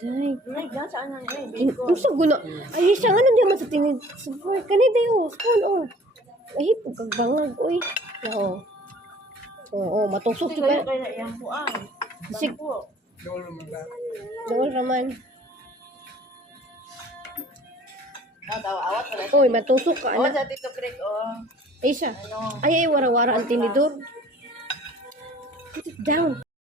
Day. Nay, saan na nay? Gusto guna. Ay, siya nga nandiyan man sa tingin. Support ka ni Dayo. Spoon, oh. Ay, pagkagangag, uy. Oo. Oo, matusok siya Kayo ba? kayo na iyang puang. Sig- Po. Doon raman. Awat wala. Uy, matusok ka, Awat anak. sa Tito Craig, oh. Ay, siya. Ano? Ay, wara-wara ang tinidor. Put it down.